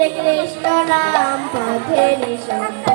কৃষ্ণ নাম পথের সন্ধ্যা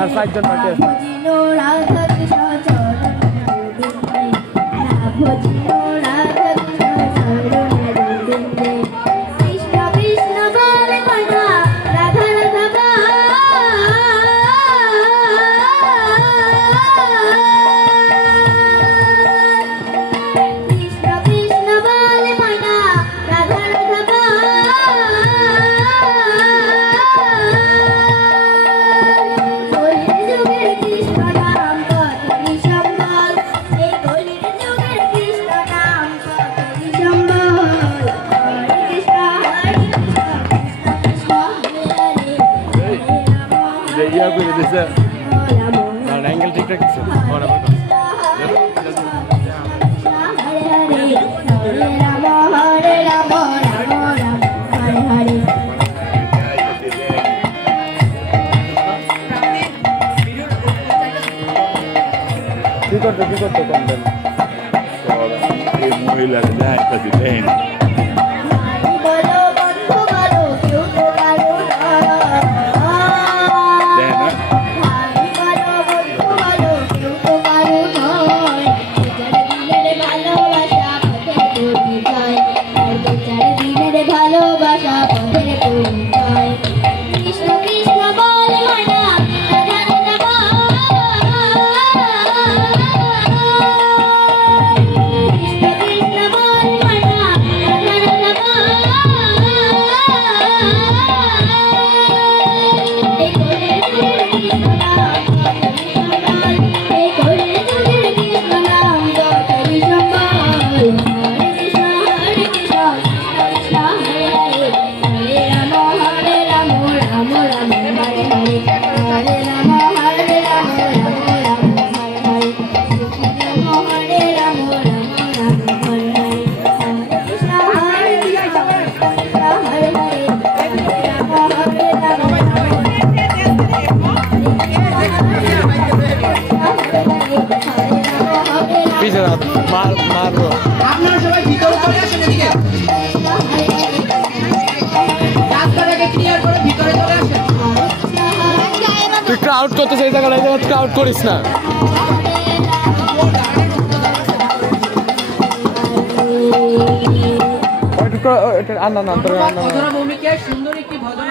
আর চারজন বাকি আছে ইয়া করে দিছে। আর অ্যাঙ্গেল ঠিক আছে বরাবর হ্যাঁ। হ্যাঁ, হ্যাঁ, কি করতে কি করতে কোন এই মহিলার দেখা দিলেন দিচ্ছে না মার মারবো আপনারা সবাই ভিতরে চলে আসেন এদিকে। রাস্তাটাকে ক্লিয়ার করে ভিতরে চলে আসেন। তুই ক্রাউড করতে চাই জায়গাটা ক্রাউড করিস না। আন্না না আন্না